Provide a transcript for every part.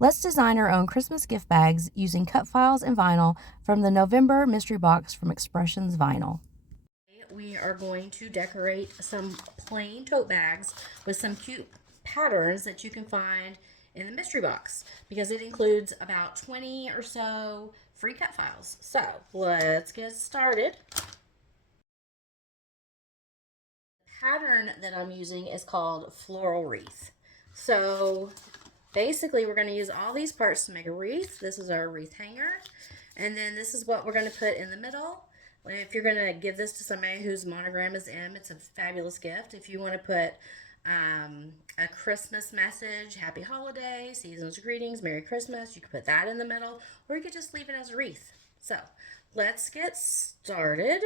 Let's design our own Christmas gift bags using cut files and vinyl from the November mystery box from Expressions Vinyl. We are going to decorate some plain tote bags with some cute patterns that you can find in the mystery box because it includes about 20 or so free cut files. So let's get started. The pattern that I'm using is called Floral Wreath. So basically we're going to use all these parts to make a wreath. This is our wreath hanger, and then this is what we're going to put in the middle. If you're going to give this to somebody whose monogram is M, it's a fabulous gift. If you want to put a Christmas message, happy holiday, season's greetings, Merry Christmas, you could put that in the middle, or you could just leave it as a wreath. So let's get started.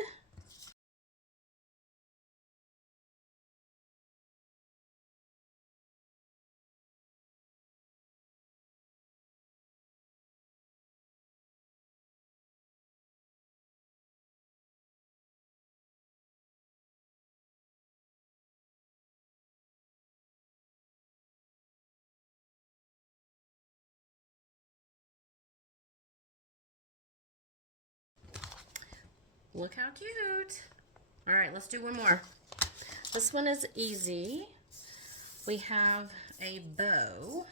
Look how cute. All right, let's do one more. This one is easy. We have a bow.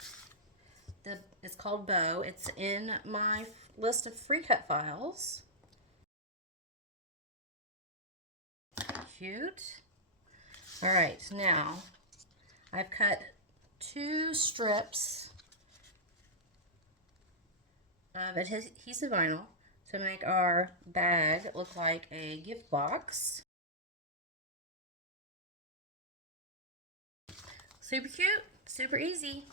It's called Bow. It's in my list of free cut files. Cute. All right, now I've cut 2 strips of adhesive vinyl to make our bag look like a gift box. Super cute, super easy.